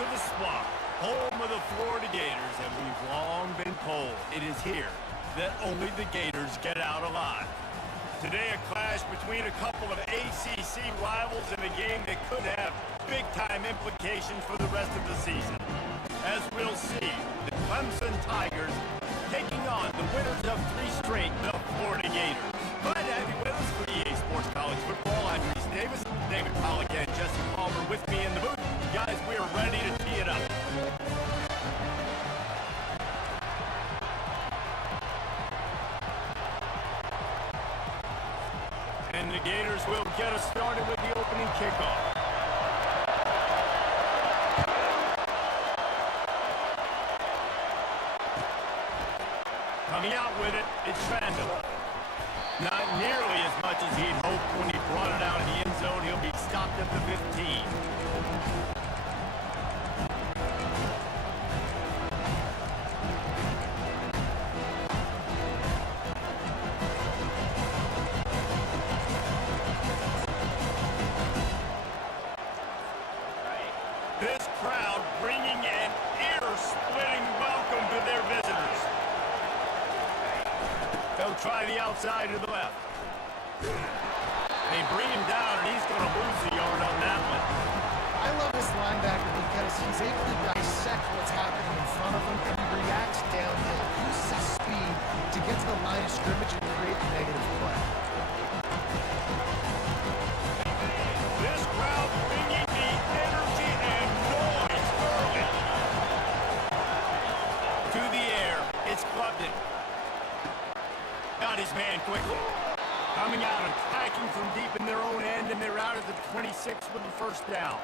to the swamp, home of the Florida Gators, and we've long been told it is here that only the Gators get out alive. Today, a clash between a couple of ACC rivals in a game that could have big-time implications for the rest of the season. As we'll see, the Clemson Tigers taking on the winners of 3 straight, the Florida Gators. Glad to have you with us for EA Sports College Football. I'm Reese Davis, David Pollock, and Jesse Palmer with me in the booth. Guys, we are ready to tee it up. And the Gators will get us started with the opening kickoff. Coming out with it, it's Randall. Not nearly as much as he'd hoped when he brought it out of the end zone. He'll be stopped at the 15. This crowd bringing an ear-splitting welcome to their visitors. They'll try the outside to the left. They bring him down, and he's going to lose the yard on that one. I love this linebacker because he's able to dissect what's happening in front of him, and he reacts downhill. He uses his speed to get to the line of scrimmage and create the negative play. This crowd bringing the energy and noise early. To the air, it's Clemson. Got his man quickly. Coming out and attacking from deep in their own end, and they're out at the 26 with the first down.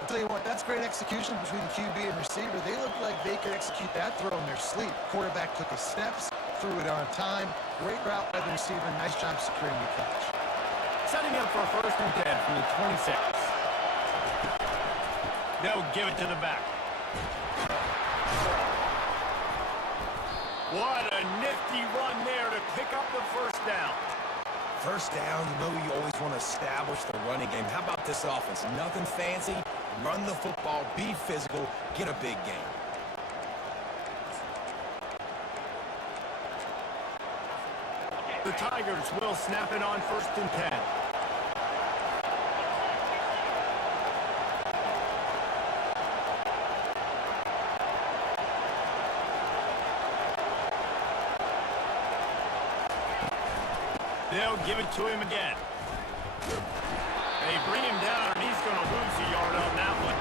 I'll tell you what, that's great execution between QB and receiver. They look like they could execute that throw in their sleep. Quarterback took his steps, threw it on time. Great route by the receiver. Nice job securing the catch. Setting up for a 1st and 10 from the 26. They'll give it to the back. What a nifty run there to pick up the first down. First down, you know you always want to establish the running game. How about this offense? Nothing fancy. Run the football, be physical, get a big game. The Tigers will snap it on 1st and 10. They'll give it to him again. They bring him down, and he's going to lose a yard on that one.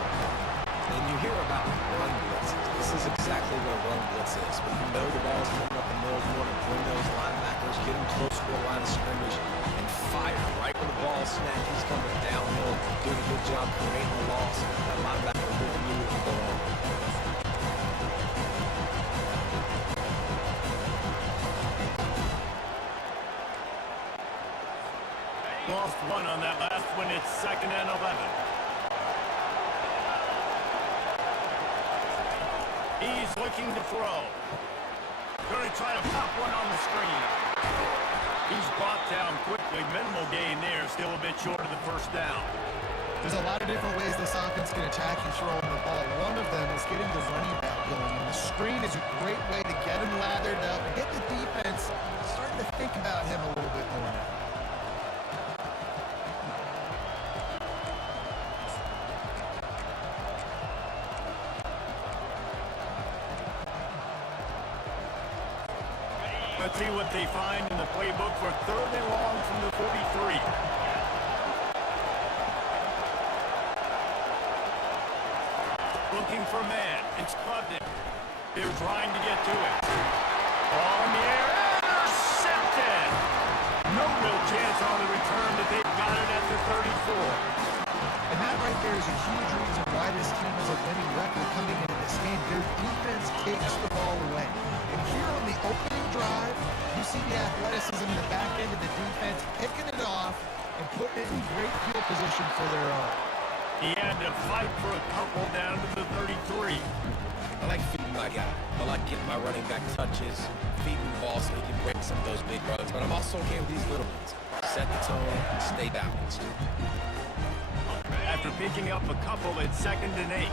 And you hear about run blitzes. This is exactly what a run blitz is. When you know the ball's coming up the middle, you want to bring those linebackers, get them close to the line of scrimmage, and fire. Right when the ball's snapped, he's coming downhill, doing a good job creating the loss. That linebacker really knew what was going on. Lost one on that last one. It's 2nd and 11. He's looking to throw. Going to try to pop one on the screen. He's brought down quickly. Minimal gain there. Still a bit short of the 1st down. There's a lot of different ways this offense can attack you throwing the ball. One of them is getting the running back going. And the screen is a great way to get him lathered up, get the defense starting to think about him a little bit more now. Let's see what they find in the playbook for 3rd and long from the 43. Looking for man. It's Clemson. They're trying to get to it. Ball in the air. Intercepted. No real chance on the return, but they've got it at the 34. And that right there is a huge reason why this team has a winning record coming into this game. Their defense takes the ball away. And here on the opening drive, you see the athleticism in the back end of the defense picking it off and putting it in great field position for their own. He had to fight for a couple down to the 33. I like feeding my guy. I like getting my running back touches, feeding the ball so he can break some of those big runs. But I'm also okay with these little ones. Set the tone, stay balanced. After picking up a couple, it's 2nd and 8.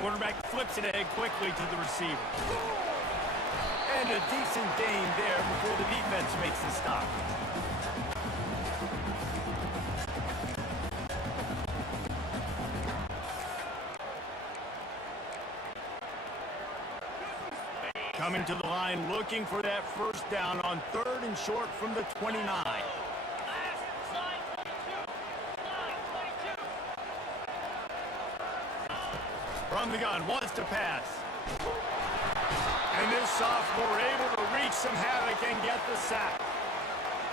Quarterback flips it ahead quickly to the receiver. And a decent gain there before the defense makes the stop. Coming to the line, looking for that first down on 3rd and short from the 29. From the gun, wants to pass. And this sophomore able to wreak some havoc and get the sack.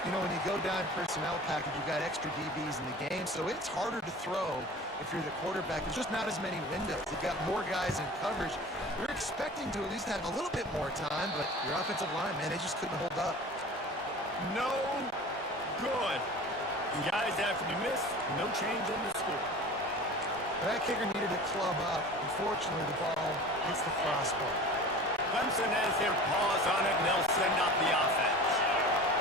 You know, when you go down personnel package, you've got extra DBs in the game, so it's harder to throw if you're the quarterback. There's just not as many windows. You've got more guys in coverage. We're expecting to at least have a little bit more time, but your offensive line, man, they just couldn't hold up. No good. And guys, after the miss, no change in the score. That kicker needed to club up. Unfortunately, the ball hits the crossbar. Clemson has their paws on it, and they'll send out the offense.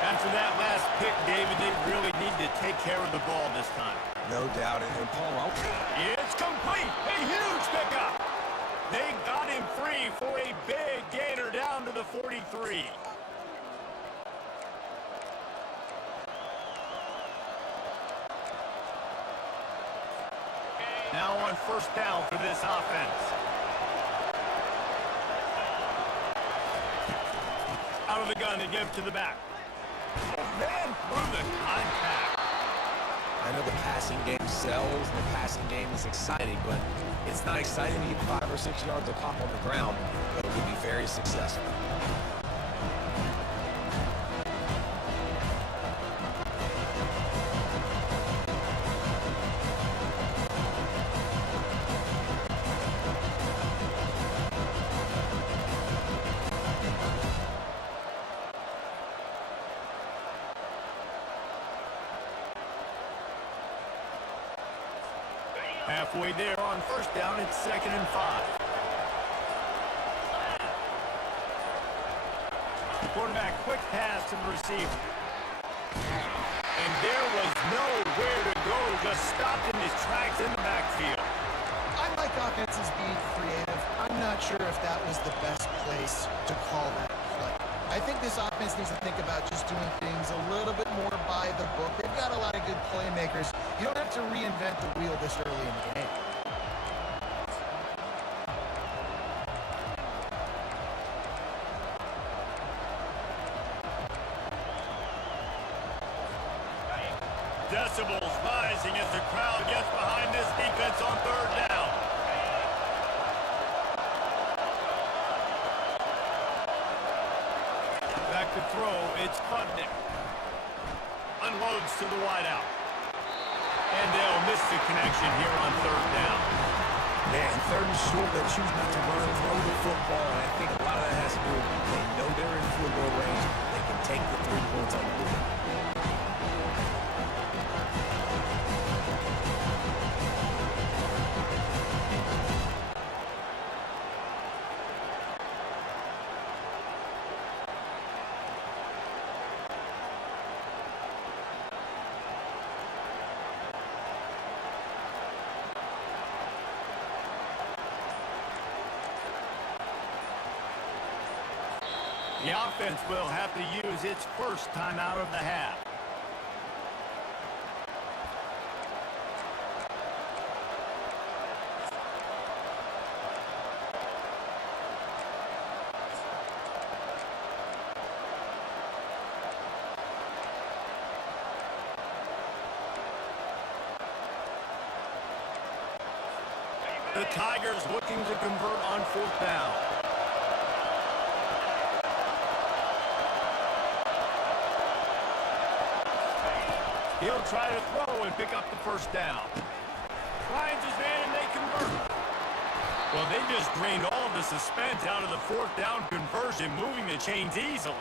After that last pick, David, they really need to take care of the ball this time. No doubt. And Paul, it's complete. A huge pickup. They got him free for a big gainer down to the 43. Now on first down for this offense. Out of the gun to give to the back. Man, through the contact. I know the passing game sells, the passing game is exciting, but it's not exciting to get 5 or 6 yards of pop on the ground, but it can be very successful. Halfway there on first down, it's 2nd and 5. Quarterback, quick pass to the receiver. And there was nowhere to go, just stopped in his tracks in the backfield. I like offenses being creative. I'm not sure if that was the best place to call that play. I think this offense needs to think about just doing things a little bit more by the book. They've got a lot of good playmakers. You don't have to reinvent the wheel this early in the game. Decibels rising as the crowd gets behind this defense on 3rd down. Back to throw, it's Klubnik. Unloads to the wideout. And they'll miss the connection here on 3rd down. Man, 3rd and short, they choose not to run and throw the football, and I think a lot of that has to do with they know they're in field goal range. They can take the 3 points on the board. The offense will have to use its first time out of the half. The Tigers looking to convert on 4th down. He'll try to throw and pick up the first down. Finds his man and they convert. Well, they just drained all the suspense out of the 4th down conversion, moving the chains easily.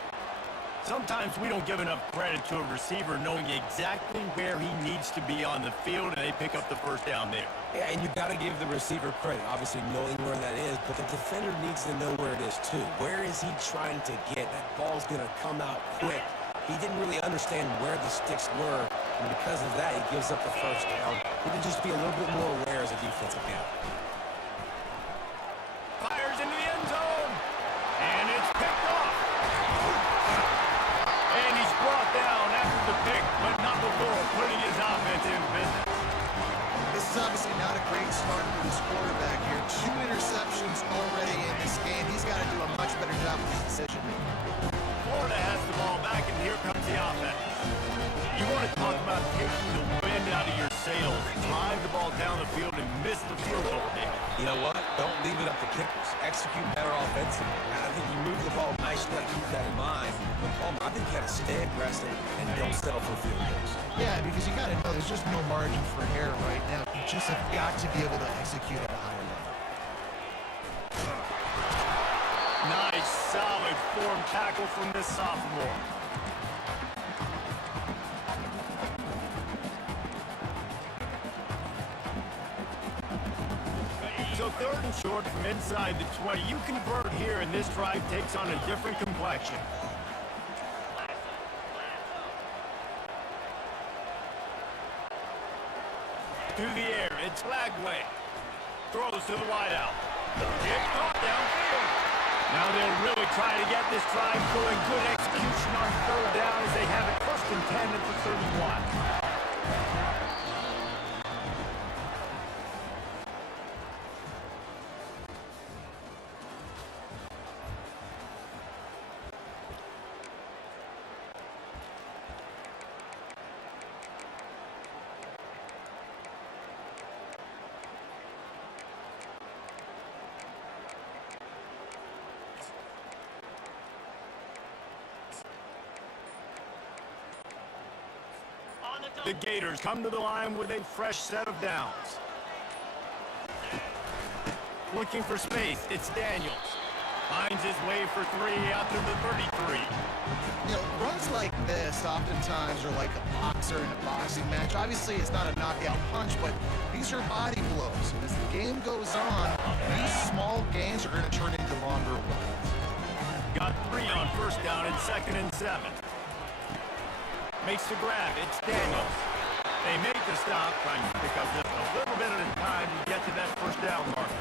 Sometimes we don't give enough credit to a receiver knowing exactly where he needs to be on the field, and they pick up the first down there. Yeah, and you got to give the receiver credit, obviously knowing where that is, but the defender needs to know where it is too. Where is he trying to get? That ball's going to come out quick. He didn't really understand where the sticks were, and because of that, he gives up the first down. He can just be a little bit more aware as a defensive guy. is obviously not a great start for this quarterback here. 2 interceptions already in this game. He's got to do a much better job with his decision making. Florida has the ball back, and here comes the offense. You want to talk about taking the wind out of your sails. Drive the ball down the field and miss the field goal, David. You know what? Don't leave it up to kickers. Execute better offensively. And I think you move the ball nicely. Keep that in mind. But Palmer, I think you got to stay aggressive and don't settle for field goals. Yeah, because you got to know there's just no margin for error right now. You just have got to be able to execute at a higher level. Nice, solid form tackle from this sophomore. So 3rd and short from inside the 20. You convert here, and this drive takes on a different complexion. Through the air, it's Lagway. Throws to the wideout. It's caught downfield. Now they'll really try to get this drive going. Good execution on 3rd down as they have it 1st and 10 at the 31. The Gators come to the line with a fresh set of downs. Looking for space, it's Daniels. Finds his way for 3 after the 33. You know, runs like this oftentimes are like a boxer in a boxing match. Obviously, it's not a knockout punch, but these are body blows. And as the game goes on, these small gains are going to turn into longer runs. Got 3 on 1st down and 2nd and 7. Makes the grab, it's Daniels. They make the stop, trying to pick up just a little bit at a time to get to that 1st down marker.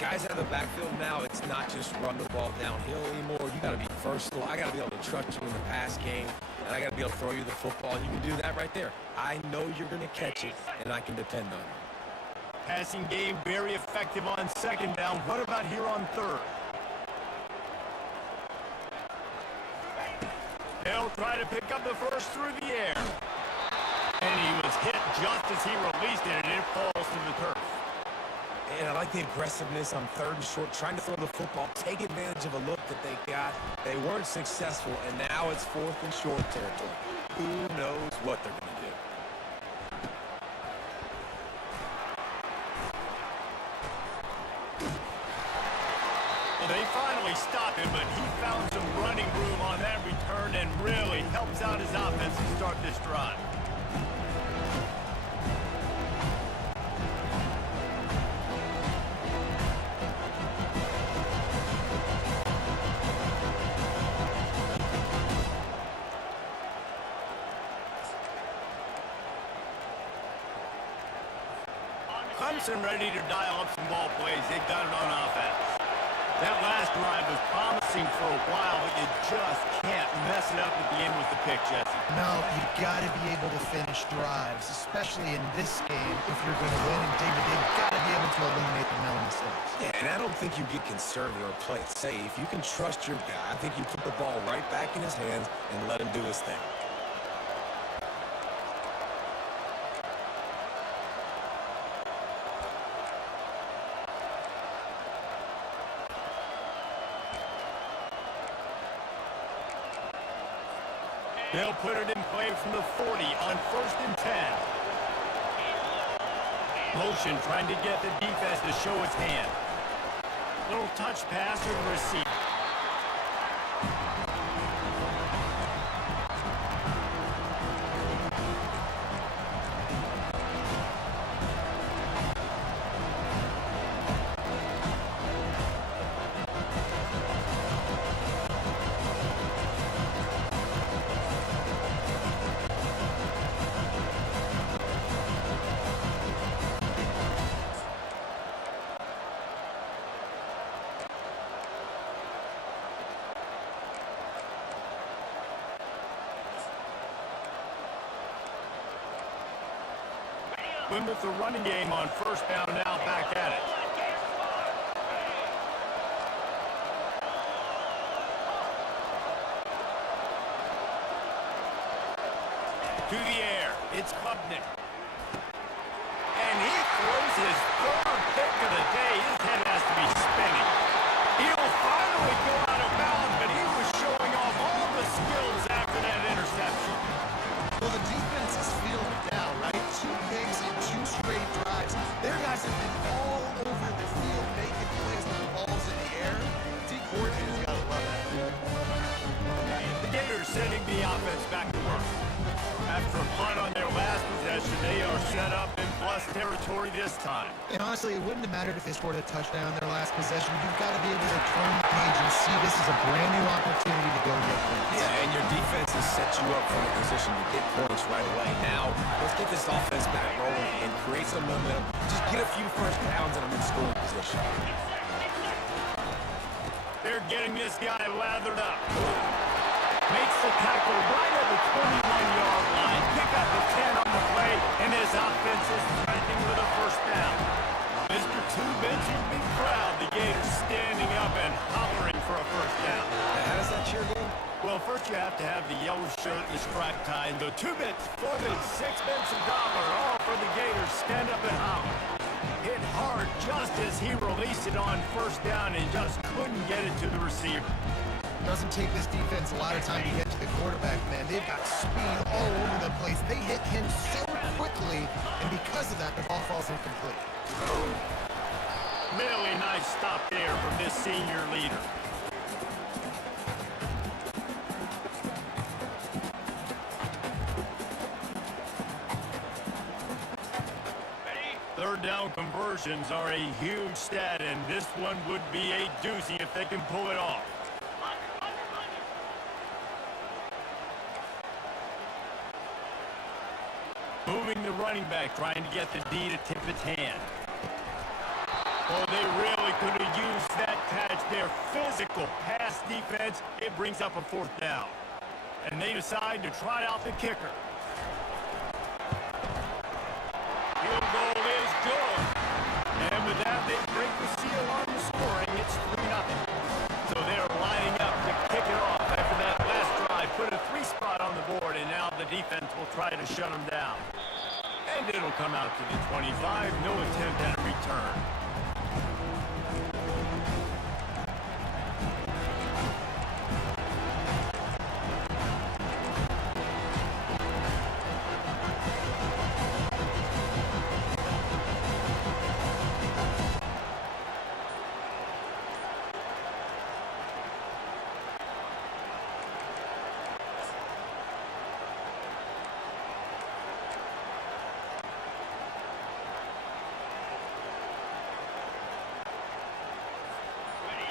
Guys out of the backfield now, it's not just run the ball downhill anymore. You got to be versatile. I got to be able to trust you in the pass game, and I got to be able to throw you the football. You can do that right there. I know you're going to catch it, and I can depend on it. Passing game very effective on 2nd down. What about here on 3rd? They'll try to pick up the 1st through the air. And he was hit just as he released it, and it falls to the turf. And I like the aggressiveness on 3rd and short, trying to throw the football, take advantage of a look that they got. They weren't successful, and now it's 4th and short territory. Who knows what they're going to do? Well, they finally stopped him, but he found some running room on that return and really helps out his offense to start this drive. Clemson ready to dial up some ball plays. They've got it on offense. That last drive was promising for a while, but you just can't mess it up at the end with the pick, Jesse. No, you've got to be able to finish drives, especially in this game if you're going to win. And David, they've got to be able to eliminate the no mistakes. Yeah, and I don't think you get conservative or play it safe. You can trust your guy. I think you put the ball right back in his hands and let him do his thing. They'll put it in play from the 40 on 1st and 10. Motion trying to get the defense to show its hand. Little touch pass to the receiver. With the running game on first down now, back at it. To the air, it's Klubnik. And he throws his third pick of the day. His head has to be spinning. He'll finally go out of bounds, but he was showing off all the skills after that interception. Well, the defense is feeling it now, right? 2 picks in 2 straight drives. Their guys have been all over the field making plays with the balls in the air. D coordinators gotta love that. The Gators sending the offense back to work. After a punt on their last possession, they are set up in plus territory this time. And honestly, it wouldn't have mattered if they scored a touchdown on their last possession. You've got to be able to turn the page and see this is a brand new opportunity to go get points. Yeah, and your defense has set you up for a position to get points right away. Now, let's get this offense back rolling and create some momentum. Just get a few first downs and I'm in scoring position. They're getting this guy lathered up. Makes the tackle right at the 21-yard line. Pick up the 10 on the play, and his offense is trending with a first down. Mr. Two-Bench would be proud. The Gators standing up and hollering for a first down. How does that cheer go? Well, first you have to have the yellow shirt and the stripe tie, and the 2 bits for the 6 bits a dollar, all for the Gators. Stand up and holler. Hit hard just as he released it on first down and just couldn't get it to the receiver. Doesn't take this defense a lot of time to get to the quarterback, man. They've got speed all over the place. They hit him so quickly, and because of that, the ball falls incomplete. Really nice stop there from this senior leader. Third down conversions are a huge stat, and this one would be a doozy if they can pull it off. Moving the running back, trying to get the D to tip its hand. Oh, they really could have used that catch. Their physical pass defense, it brings up a 4th down. And they decide to try out the kicker. Field goal is good. And with that, they break the seal on the scoring. It's 3-0. So they're lining up to kick it off after that last drive. Put a 3 spot on the board, and now the defense will try to shut them down. And it'll come out to the 25. No attempt at a return.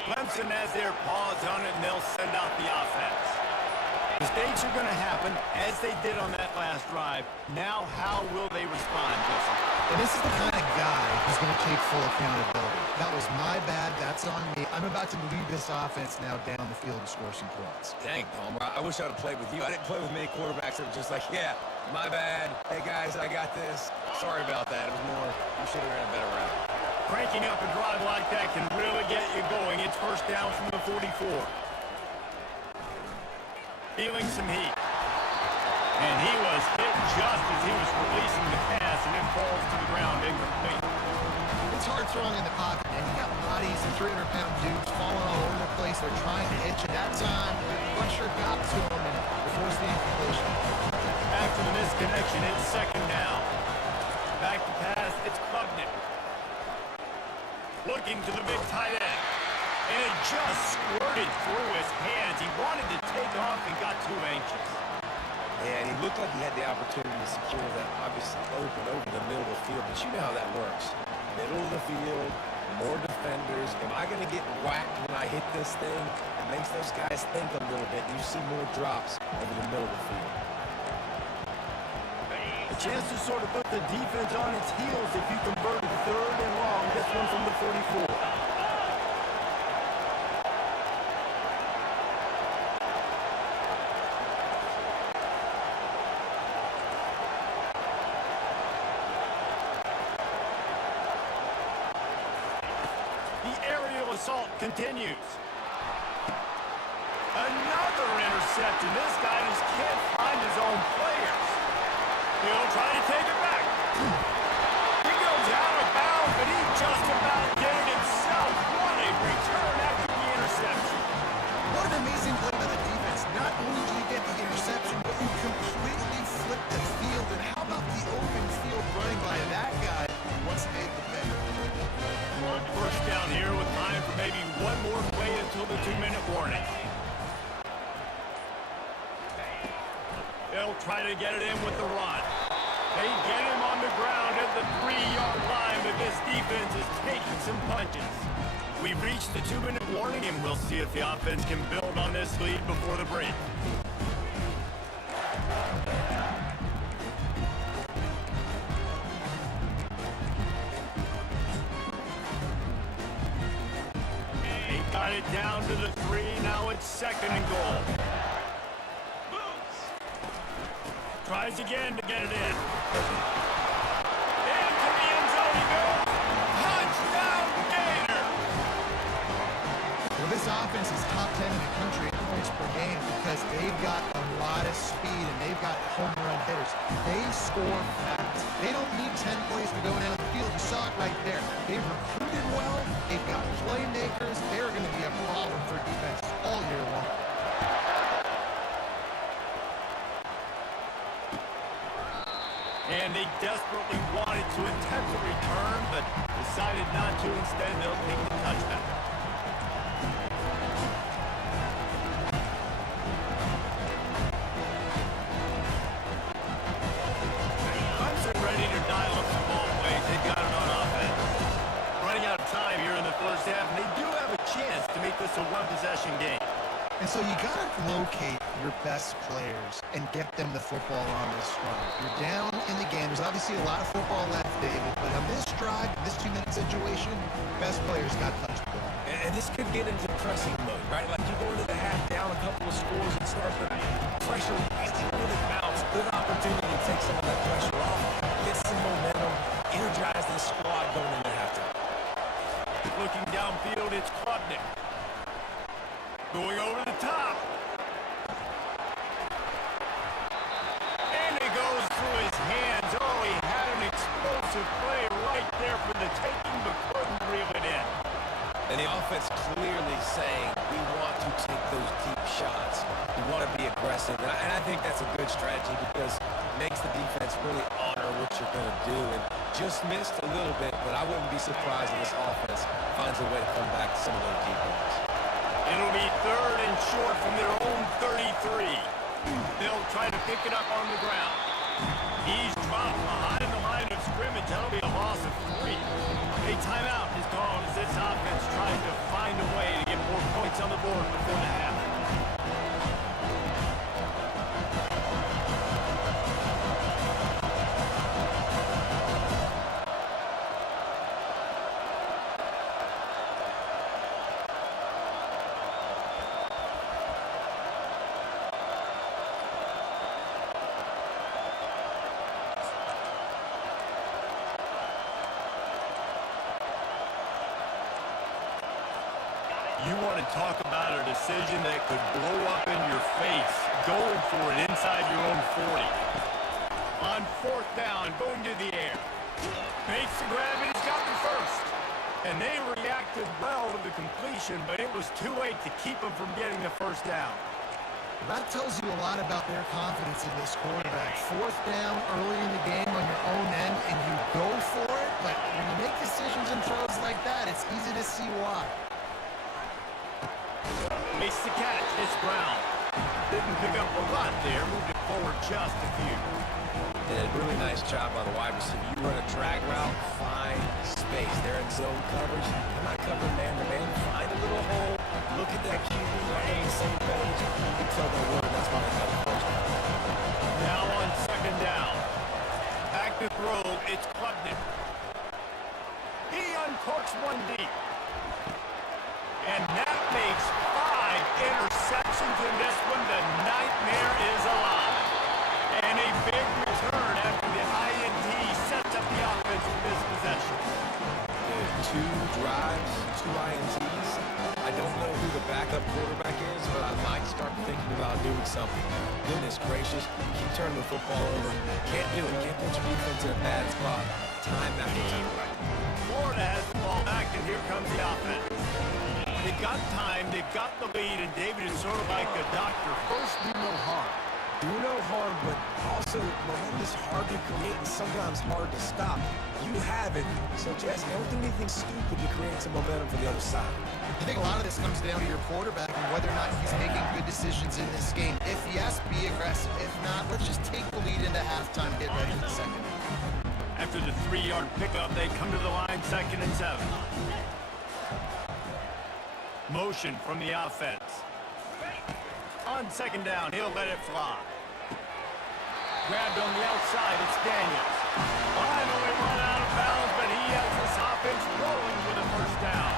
Clemson has their paws on it, and they'll send out the offense. Mistakes are going to happen, as they did on that last drive. Now, how will they respond, Jesse? And this is the kind of guy who's going to take full accountability. That was my bad. That's on me. I'm about to lead this offense now down the field and score some points. Dang, Palmer, I wish I would have played with you. I didn't play with many quarterbacks that were just like, yeah, my bad. Hey, guys, I got this. Sorry about that. It was more, you should have ran a better route. Cranking up a drive like that can really get you going. It's first down from the 44. Feeling some heat. And he was hit just as he was releasing the pass, and it falls to the ground incomplete. It's hard throwing in the pocket, man. You got bodies and 300-pound dudes falling all over the place. They're trying to hit you. That time, pressure got to him and forced the incompletion. After the misconnection, it's second down. Back to pass, it's Klubnik. Looking to the big tight end. And it just squirted through his hands. He wanted to take off and got too anxious. And he looked like he had the opportunity to secure that, obviously open over the middle of the field, but you know how that works. Middle of the field, more defenders. Am I going to get whacked when I hit this thing? It makes those guys think a little bit. You see more drops over the middle of the field. A chance to sort of put the defense on its heels if you convert it 3rd and long. This one from the 44. The aerial assault continues. Another interception. This guy just can't find his own players. He'll try to take it back. He goes out of bounds, but he just about did it himself. What a return after the interception. What an amazing play by the defense. Not only do you get the interception, but you completely flip the field. And how about the open field running by that guy who once made the play? First down here with time for maybe one more play until the 2-minute warning. They'll try to get it in with the run. They get him on the ground at the 3-yard line, but this defense is taking some punches. We've reached the 2-minute warning, and we'll see if the offense can build on this lead before the break. They got it down to the 3. Now it's 2nd and goal. Tries again to get it in. Into the end zone he goes. Touchdown, Gator! Well, this offense is top 10 in the country in points per game because they've got a lot of speed and they've got home run hitters. They score fast. They don't need 10 plays to go down the field. You saw it right there. They've recruited well. They've got playmakers. They're going to be a problem for defense all year long. And they desperately wanted to attempt a return, but decided not to. Instead, they'll take the touchback. Clemson ready to dial up some ball plays. They've got it on offense. Running out of time here in the first half, and they do have a chance to make this a one-possession game. And so you got to locate your best players and get them the football on this drive. You're down in the game. There's obviously a lot of football left, David, but on this drive, this 2-minute situation, best players got to touch the ball. And this could get into pressing mode, right? Like you go into the half down a couple of scores and start the pressure rising, really bounce. Good opportunity to take some of that pressure off, get some momentum, energize this squad going into halftime. Looking downfield, it's Klubnik. Going over the top. And it goes through his hands. Oh, he had an explosive play right there for the taking, but couldn't reel it in. And the offense clearly saying, we want to take those deep shots. We want to be aggressive. And I think that's a good strategy because it makes the defense really honor what you're going to do. And just missed a little bit, but I wouldn't be surprised if this offense finds a way to come back to some of those deep ones. It'll be 3rd and short from their own 33. They'll try to pick it up on the ground. He's dropped behind the line of scrimmage. That'll be a loss of 3. A timeout is called as this offense tries to find a way to get more points on the board before the half. You want to talk about a decision that could blow up in your face, going for it inside your own 40. On 4th down, going to the air. Makes the grab, and he's got the first. And they reacted well to the completion, but it was too late to keep them from getting the first down. That tells you a lot about their confidence in this quarterback. 4th down early in the game on your own end, and you go for it, but when you make decisions and throws like that, it's easy to see why. Makes the catch. It's Brown. Didn't pick up a lot there. Moved it forward just a few. Did a really nice job by the wide receiver. You run a drag route, find space. They're in zone coverage. They're not covering man-to-man. Find a little hole. Look at that QB. They're on the same page. You can tell they're worried. That's why they got the first down. Now on 2nd down. Back to throw. It's Klubnik. He uncorks one deep. And that makes 5 interceptions in this one. The nightmare is alive. And a big return after the INT sets up the offense with this possession. Dude, 2 drives, 2 INTs. I don't know who the backup quarterback is, but I might start thinking about doing something. Goodness gracious, keep turning the football over. Can't do it. Can't put your defense in a bad spot time after time. Florida has the ball back, and here comes the offense. They've got time, they've got the lead, and David is sort of like a doctor. First, do no harm. Do no harm, but also momentum is hard to create and sometimes hard to stop. You have it, so Jess, don't do anything stupid to create some momentum for the other side. I think a lot of this comes down to your quarterback and whether or not he's making good decisions in this game. If yes, be aggressive. If not, let's just take the lead into halftime, get ready for the second. After the 3-yard pickup, they come to the line, 2nd and 7. Motion from the offense. On 2nd down, he'll let it fly. Grabbed on the outside, it's Daniels. Finally run out of bounds, but he has this offense rolling with a first down.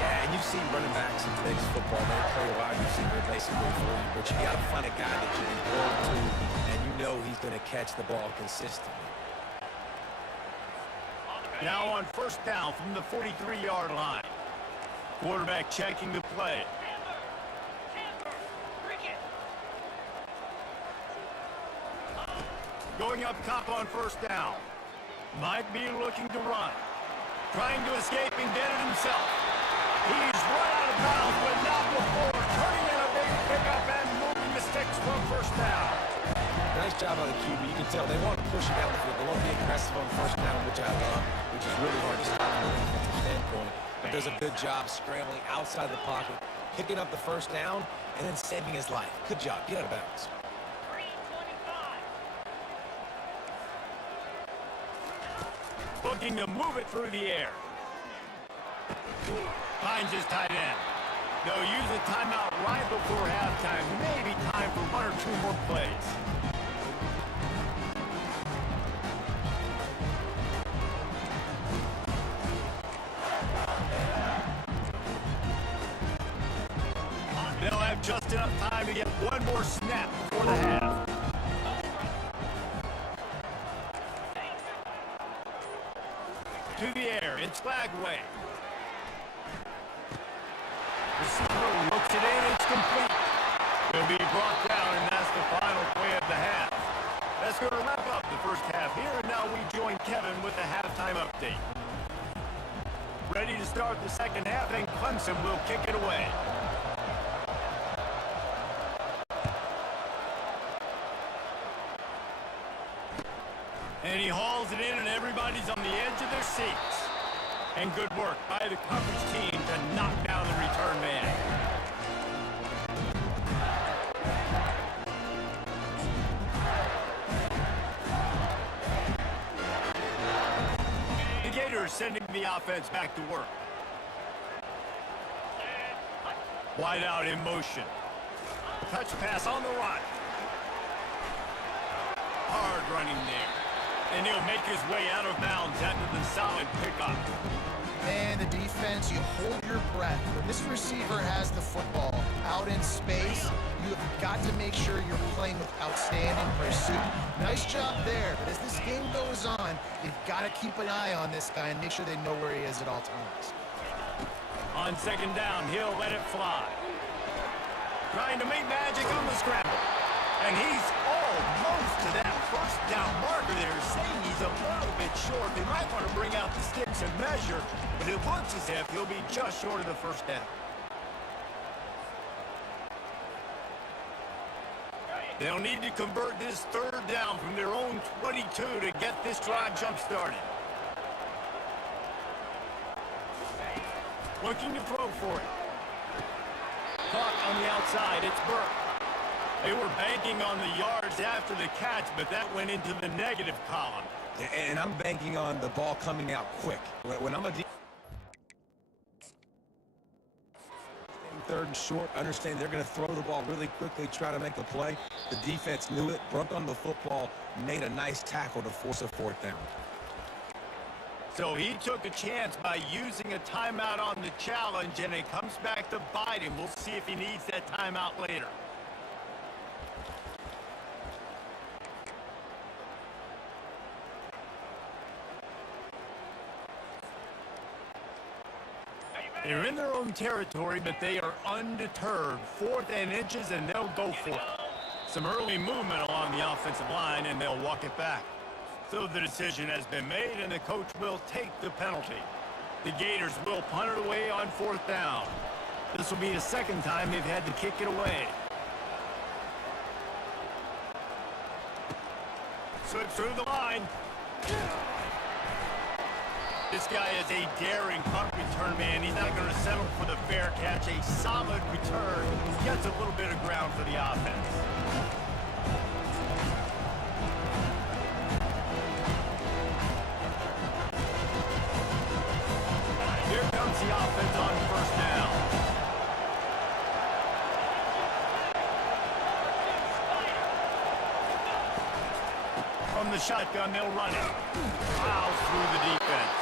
Yeah, and you see running backs in today's football, they play wide receiver basically for you, but you got to find a guy that you can throw to, and you know he's going to catch the ball consistently. Now on 1st down from the 43-yard line. Quarterback checking the play. Going up top on 1st down. Might be looking to run. Trying to escape and get it himself. He's run out of bounds, but not before. Turning in a big pickup and moving the sticks from 1st down. Nice job on the QB. You can tell they want to push it down the field. They want to be aggressive on 1st down, which I love, which is really hard to stop from a defensive standpoint. But does a good job scrambling outside the pocket, picking up the 1st down, and then saving his life. Good job. Get out of bounds. Looking to move it through the air. Finds his tight end. They'll use a timeout right before halftime. Maybe time for 1 or 2 more plays. They'll have just enough time to get 1 more snap before the half. To the air, it's Flagway. Receiver looks it in, it's complete. He'll be brought down, and that's the final play of the half. That's going to wrap up the first half here, and now we join Kevin with the halftime update. Ready to start the second half, and Clemson will kick it away. And he hauls it in, and everybody's on the edge of their seats. And good work by the coverage team to knock down the return man. The Gators sending the offense back to work. Wide out in motion. Touch pass on the run. Hard running there. And he'll make his way out of bounds after the solid pickup. Man, the defense, you hold your breath. When this receiver has the football out in space, you have got to make sure you're playing with outstanding pursuit. Nice job there, but as this game goes on, you've got to keep an eye on this guy and make sure they know where he is at all times. On 2nd down, he'll let it fly. Trying to make magic on the scramble. And he's almost to that 1st down marker there, saying he's a little bit short. They might want to bring out the sticks and measure, but it looks as if he'll be just short of the 1st down. They'll need to convert this 3rd down from their own 22 to get this drive jump-started. Looking to throw for it. Caught on the outside, it's Burke. They were banking on the yards after the catch, but that went into the negative column. And I'm banking on the ball coming out quick. When I'm a 3rd and short, understand they're going to throw the ball really quickly, try to make the play. The defense knew it, broke on the football, made a nice tackle to force a 4th down. So he took a chance by using a timeout on the challenge, and it comes back to bite him. We'll see if he needs that timeout later. They're in their own territory, but they are undeterred. 4th and inches, and they'll go for it. Some early movement along the offensive line, and they'll walk it back. So the decision has been made, and the coach will take the penalty. The Gators will punt it away on 4th down. This will be the second time they've had to kick it away. Slips through the line. This guy is a daring punt return man. He's not going to settle for the fair catch. A solid return. He gets a little bit of ground for the offense. Here comes the offense on 1st down. From the shotgun, they'll run it. Plows through the defense.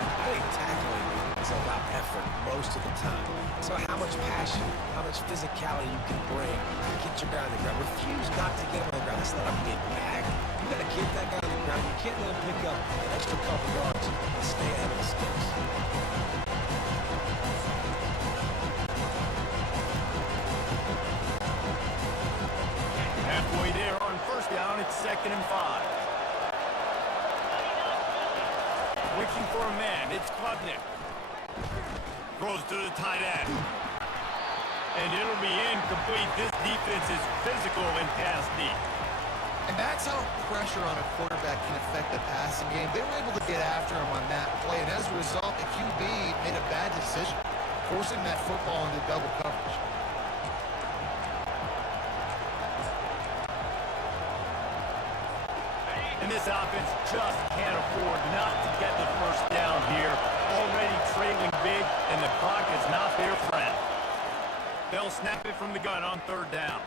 I think tackling is about effort most of the time. So how much passion, how much physicality you can bring to get your guy on the ground. Refuse not to get him on the ground. That's not a big bag. You got to get that guy on the ground. You can't let him pick up an extra couple yards and stay ahead of the sticks. Halfway there on 1st down, it's 2nd and 5. Waiting for a man, it's Klubnik. Throws to the tight end. And it'll be incomplete. This defense is physical and pass deep. And that's how pressure on a quarterback can affect the passing game. They were able to get after him on that play, and as a result, the QB made a bad decision, forcing that football into double coverage. And this offense just can't afford not to get the 1st down here. Already trailing big, and the clock is not their friend. They'll snap it from the gun on 3rd down.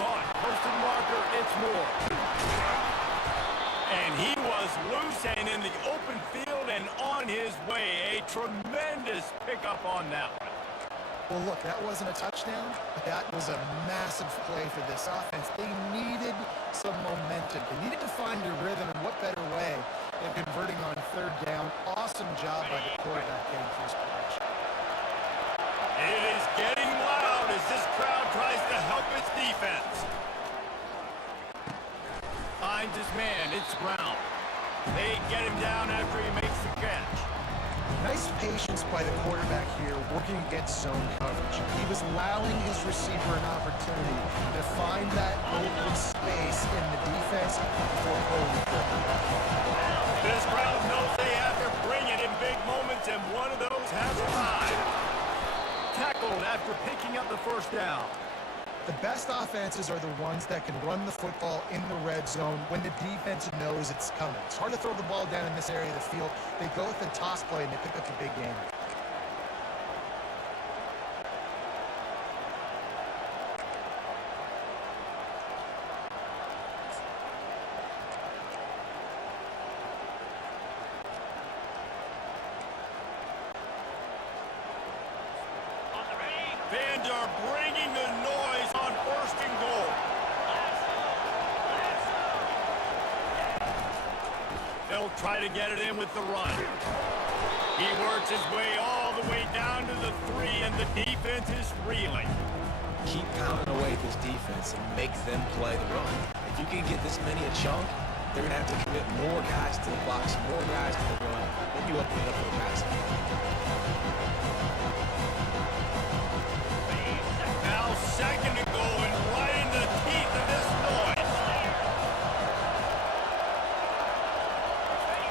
Caught, posted marker, it's Moore. And he was loose and in the open field and on his way. A tremendous pickup on that one. Well, look, that wasn't a touchdown, but that was a massive play for this offense. They needed some momentum. They needed to find their rhythm, and what better way than converting on 3rd down. Awesome job by the quarterback getting first play. It is getting loud as this crowd tries to help its defense. Finds his man, it's Brown. They get him down after he makes the catch. Nice patience by the quarterback here, working against zone coverage. He was allowing his receiver an opportunity to find that open space in the defense before pulling the trigger. This crowd knows they have to bring it in big moments, and one of those has arrived. Tackled after picking up the 1st down. The best offenses are the ones that can run the football in the red zone when the defense knows it's coming. It's hard to throw the ball down in this area of the field. They go with the toss play, and they pick up the big game. Fans are bringing the noise on 1st and goal. They'll try to get it in with the run. He works his way all the way down to the 3, and the defense is reeling. Keep pounding away at this defense and make them play the run. If you can get this many a chunk, they're going to have to commit more guys to the box, more guys to the run. Then you open it up for the passing. Now 2nd and goal, and right in the teeth of this noise.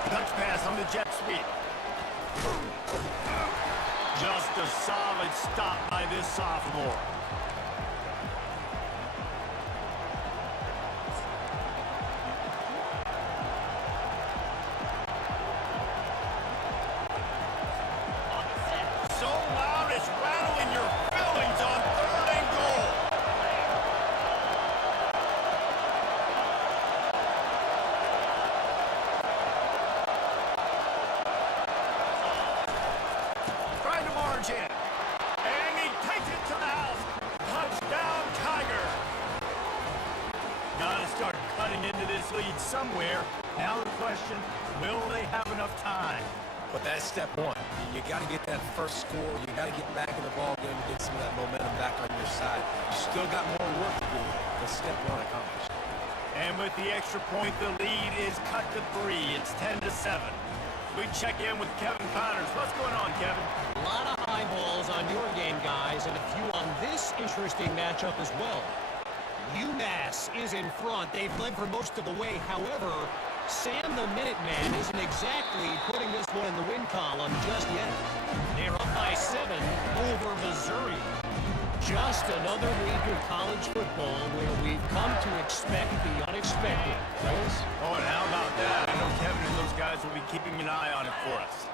Touch pass on the jet sweep. Just a solid stop by this sophomore. So loud it's rattling your fillings on 3rd and goal. Trying to march in. And he takes it to the house. But that's step one. You got to get that first score. You got to get back in the ball game and get some of that momentum back on your side. You still got more work to do, but step one accomplished. And with the extra point, the lead is cut to 3. It's 10-7. We check in with Kevin Connors. What's going on, Kevin? A lot of eyeballs on your game, guys, and a few on this interesting matchup as well. UMass is in front. They've led for most of the way. However, Sam the Minuteman isn't exactly putting this one in the win column just yet. They're up by 7 over Missouri. Just another week of college football where we've come to expect the unexpected. Fellas? Oh, and how about that? I know Kevin and those guys will be keeping an eye on it for us.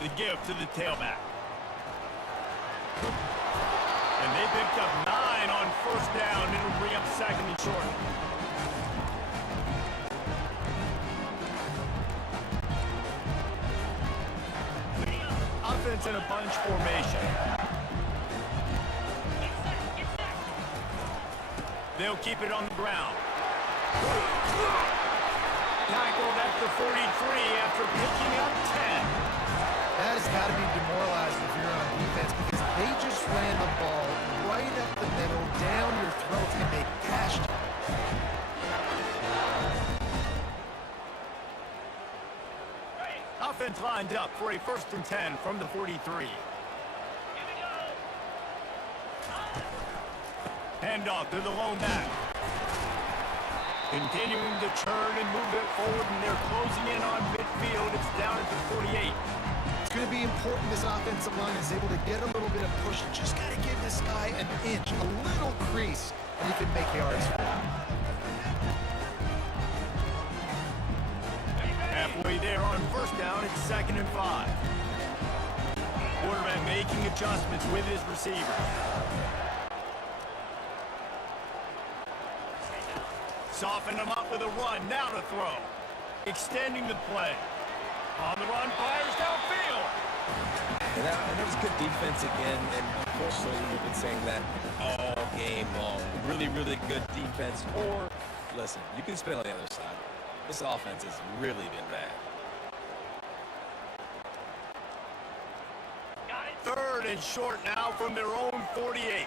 The give to the tailback. And they picked up 9 on first down. It'll bring up second and short. Offense in a bunch formation. They'll keep it on the ground. Tackled at the 43 after picking up 10. That has got to be demoralizing if you're on defense because they just ran the ball right up the middle, down your throats, and they cashed it. Offense lined up for a 1st and 10 from the 43. Handoff to the lone back. Continuing to churn and move it forward, and they're closing in on midfield. It's down at the 48. It's going to be important this offensive line is able to get a little bit of push. Just got to give this guy an inch, a little crease, and he can make yards for him. Halfway there on first down, it's 2nd and 5. Quarterback making adjustments with his receivers. Soften them up with a run, now to throw. Extending the play. On the run, fires downfield. And that was good defense again, and unfortunately we've been saying that all game long. Really, really good defense. Or, listen, you can spin on the other side. This offense has really been bad. 3rd and short now from their own 48.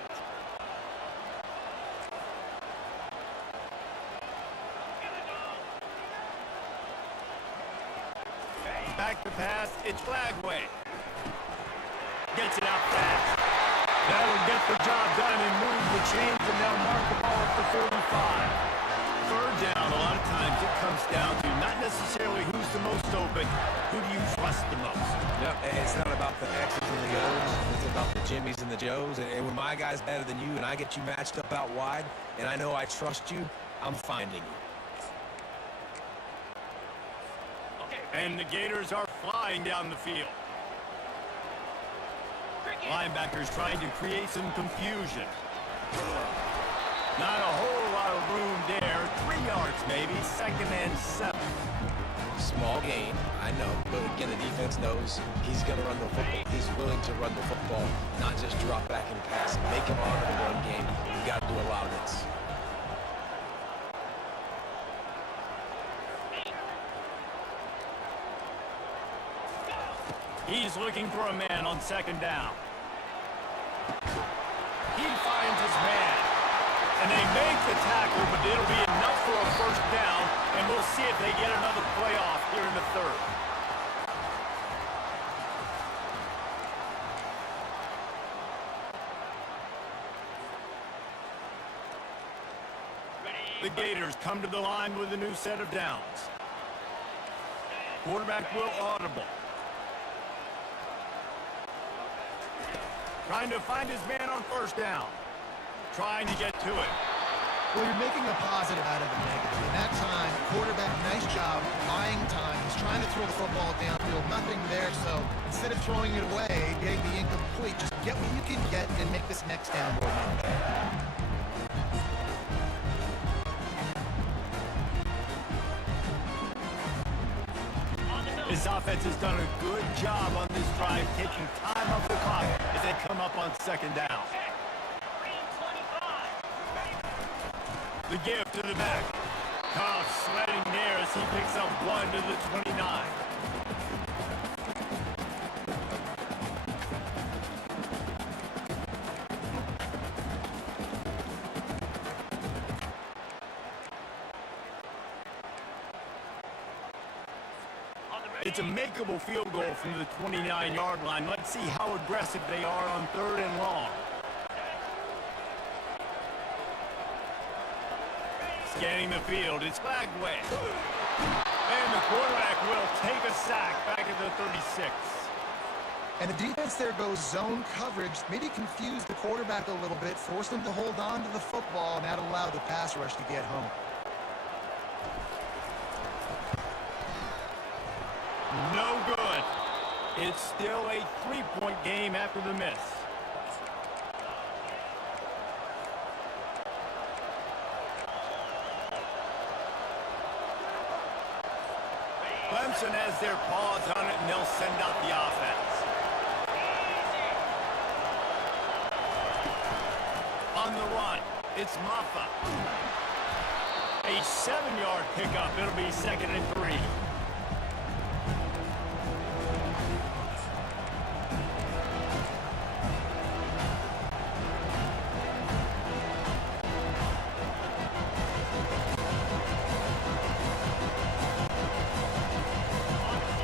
Back to pass, it's Flagway. Gets it out fast. That'll get the job done and move the chains, and they'll mark the ball at the 45. 3rd down, a lot of times it comes down to not necessarily who's the most open, who do you trust the most? Yep, it's not about the X's and the O's, it's about the Jimmys and the Joes. And when my guy's better than you and I get you matched up out wide, and I know I trust you, I'm finding you. And the Gators are flying down the field. Linebackers trying to create some confusion. Not a whole lot of room there. 3 yards maybe, 2nd and 7. Small gain, I know, but again, the defense knows he's going to run the football. He's willing to run the football, not just drop back and pass. Make him honor the run game. You got to do a lot of this. He's looking for a man on 2nd down. He finds his man. And they make the tackle, but it'll be enough for a 1st down, and we'll see if they get another playoff here in the 3rd. The Gators come to the line with a new set of downs. Quarterback will audible. Trying to find his man on 1st down. Trying to get to it. Well, you're making a positive out of the negative. In that time, quarterback, nice job, buying time. He's trying to throw the football downfield. Nothing there, so instead of throwing it away, getting the incomplete, just get what you can get and make this next down more manageable. This offense has done a good job on this drive, taking time off the clock as they come up on 2nd down. The give to the back. Cobb sledding there as he picks up 1 to the 29. It's a makeable field goal from the 29-yard line. Let's see how aggressive they are on 3rd and long. Scanning the field, it's flagged away. And the quarterback will take a sack back at the 36. And the defense there goes zone coverage, maybe confused the quarterback a little bit, forced him to hold on to the football, and that allowed the pass rush to get home. No good. It's still a 3-point game after the miss. Clemson has their paws on it, and they'll send out the offense. On the run, it's Maffa. A 7-yard pickup. It'll be 2nd and 3.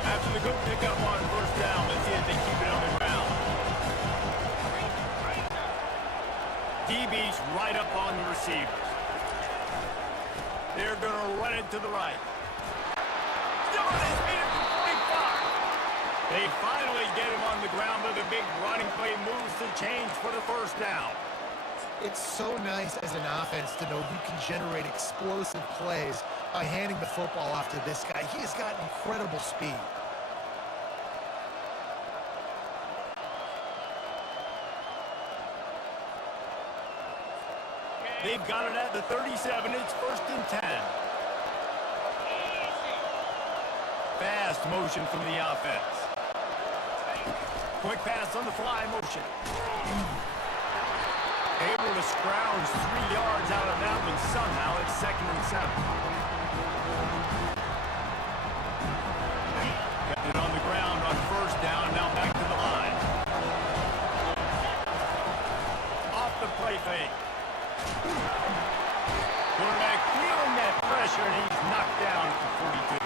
After the good pickup on 1st down, let's see if they keep it on the ground. DB's right up on the receivers. They're going to run it to the right. Still on his feet at the 45. They finally get him on the ground, but the big running play moves the change for the 1st down. It's so nice as an offense to know you can generate explosive plays by handing the football off to this guy. He has got incredible speed. They've got it at the 37. It's 1st and 10. Fast motion from the offense. Quick pass on the fly motion. Able to scrounge 3 yards out of that one somehow. It's 2nd and 7. Got it on the ground on 1st down. Now back to the line. Off the play fake. Quarterback feeling that pressure, and he's knocked down at the 42.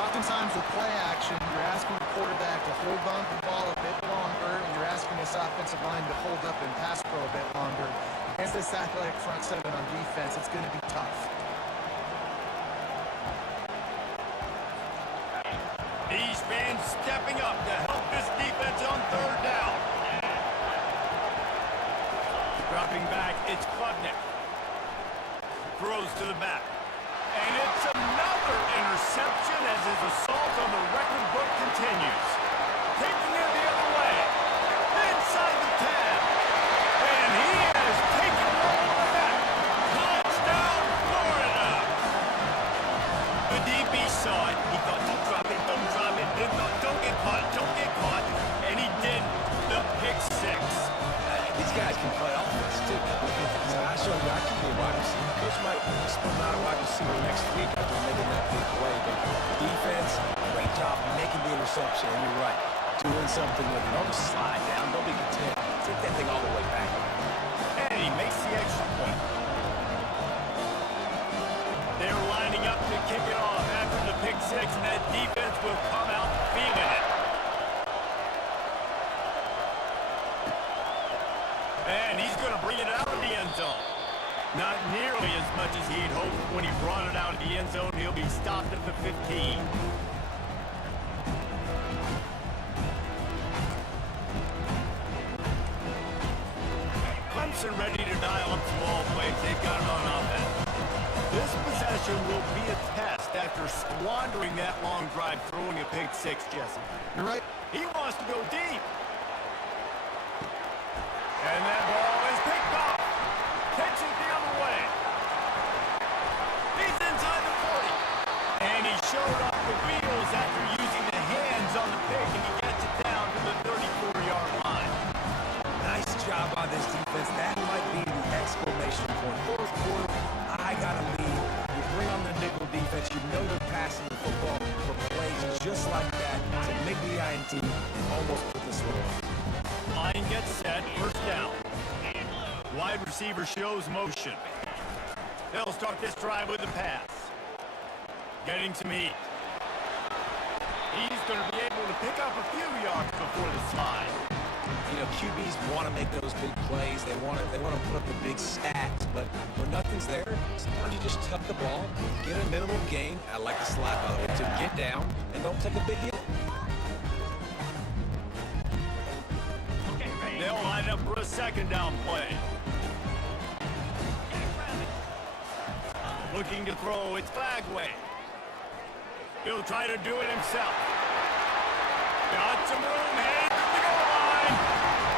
Oftentimes with play action, you're asking the quarterback to hold on to the ball a bit longer, and you're asking this offensive line to hold up and pass pro a bit longer. Against this athletic front seven on defense, it's going to be tough. These fans stepping up to help this defense on 3rd down. Dropping back, it's Klubnik. Throws to the back. And it's another interception as his assault on the record book continues. Taking it the other way. Inside the 10. And he has taken all the back. Touchdown, Florida. The DB saw it. He thought, don't drop it, don't drop it. He thought, don't get caught, don't get caught. And he did the pick 6. These guys can play offense, too. So I showed you I can be a wide receiver. Coach might split out a wide receiver next week after making that big play. But defense, great job making the interception. And you're right, doing something with it. Don't just slide down. Don't be content. Take that thing all the way back. And he makes the extra point. They're lining up to kick it off after the pick 6, and that defense will come out feeling it. And he's going to bring it out of the end zone. Not nearly as much as he'd hoped when he brought it out of the end zone. He'll be stopped at the 15. Clemson ready to dial up some ball plays. They've got it on offense. This possession will be a test after squandering that long drive throwing a pick 6, Jesse. You're right. He wants to go deep. And that ball is picked off. Takes it the other way. He's inside the 40. And he showed off the wheels after using the hands on the pick, and he gets it down to the 34-yard line. Nice job by this defense. That might be the exclamation point. 4th quarter, I got to lead. You bring on the nickel defense. You know they're passing the football for plays just like that to make the INT and almost put this one away. Line gets set, 1st down. Wide receiver shows motion. They'll start this drive with a pass. Getting some heat. pick up a few yards before the slide. You know, QBs want to make those big plays. They want to put up the big stats. But when nothing's there, sometimes you just tuck the ball, get a minimal gain. I like the slide, by the way, to get down and don't take a big hit. They'll line up for a second down play. Looking to throw, it's Bagway. He'll try to do it himself. Got some room, heading to the goal line.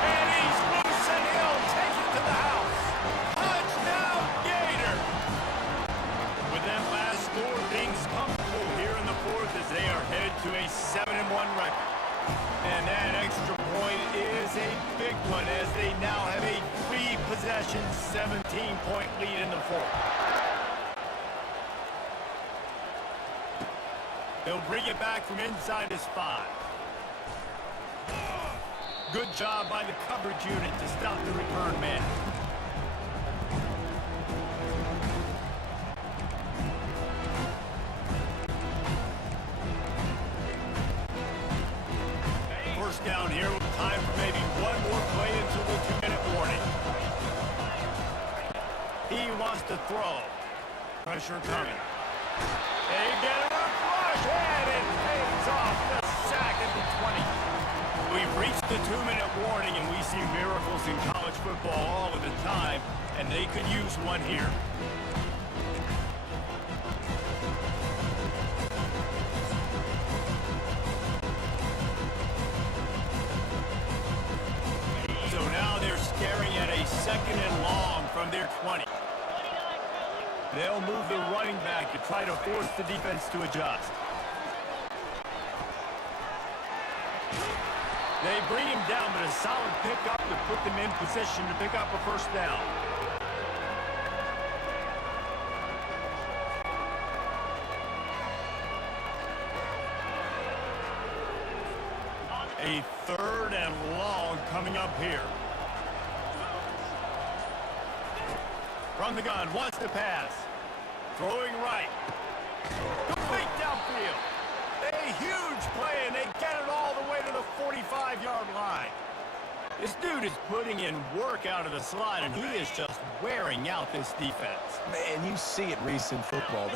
And he's loose and he'll take it to the house. Touchdown, Gator. With that last score, things comfortable here in the fourth as they are headed to a 7-1 record. And that extra point is a big one as they now have a 3-possession, 17-point lead in the fourth. They'll bring it back from inside his 5. Good job by the coverage unit to stop the return man. First down here with time for maybe one more play until the 2-minute warning. He wants to throw. Pressure coming. They get it up. And it pays off the sack at the 20. We've reached the 2-minute warning, and we see miracles in college football all of the time, and they could use one here. So now they're staring at a 2nd and long from their 20. They'll move the running back to try to force the defense to adjust. They bring him down, but a solid pickup to put them in position to pick up a first down. A 3rd and long coming up here. From the gun, wants to pass. Throwing right. Complete downfield. A huge play, and they get it all the way to the 45-yard line. This dude is putting in work out of the slot, and he is just wearing out this defense. Man, you see it, Reese, in football.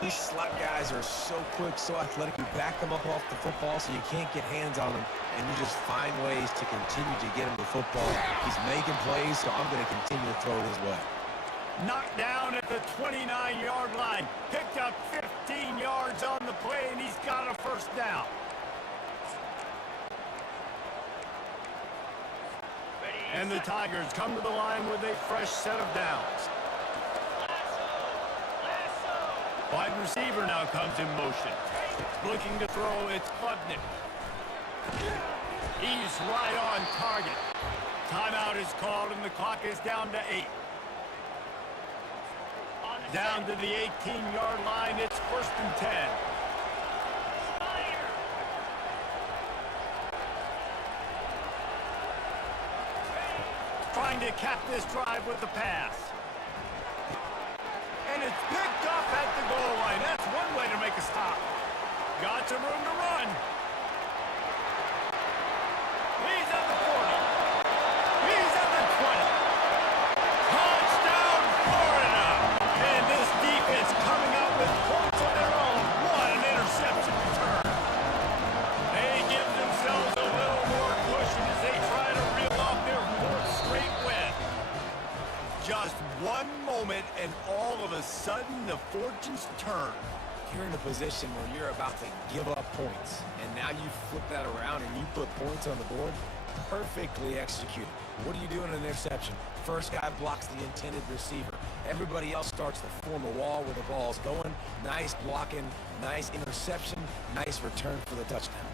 These slot guys are so quick, so athletic. You back them up off the football so you can't get hands on them, and you just find ways to continue to get him the football. He's making plays, so I'm going to continue to throw it his way. Knocked down at the 29-yard line. Picked up 15 yards on the play, and he's got a first down. And the Tigers come to the line with a fresh set of downs. Wide receiver now comes in motion. Looking to throw, it's Klubnik. He's right on target. Timeout is called, and the clock is down to 8. Down to the 18-yard line, it's 1st and 10. Trying to cap this drive with the pass. And it's picked up at the goal line. That's one way to make a stop. Got some room to run. He's at the 40. He's at the 20. Touchdown, Florida. And this defense coming up with points of their own. What an interception return. They give themselves a little more cushion as they try to reel off their 4th straight win. Just one moment, and all of a sudden, the fortunes turn. You're in a position where you're about to give up points, and now you flip that around and you put points on the board. Perfectly executed. What do you do in an interception? First guy blocks the intended receiver. Everybody else starts to form a wall where the ball's going. Nice blocking, nice interception, nice return for the touchdown.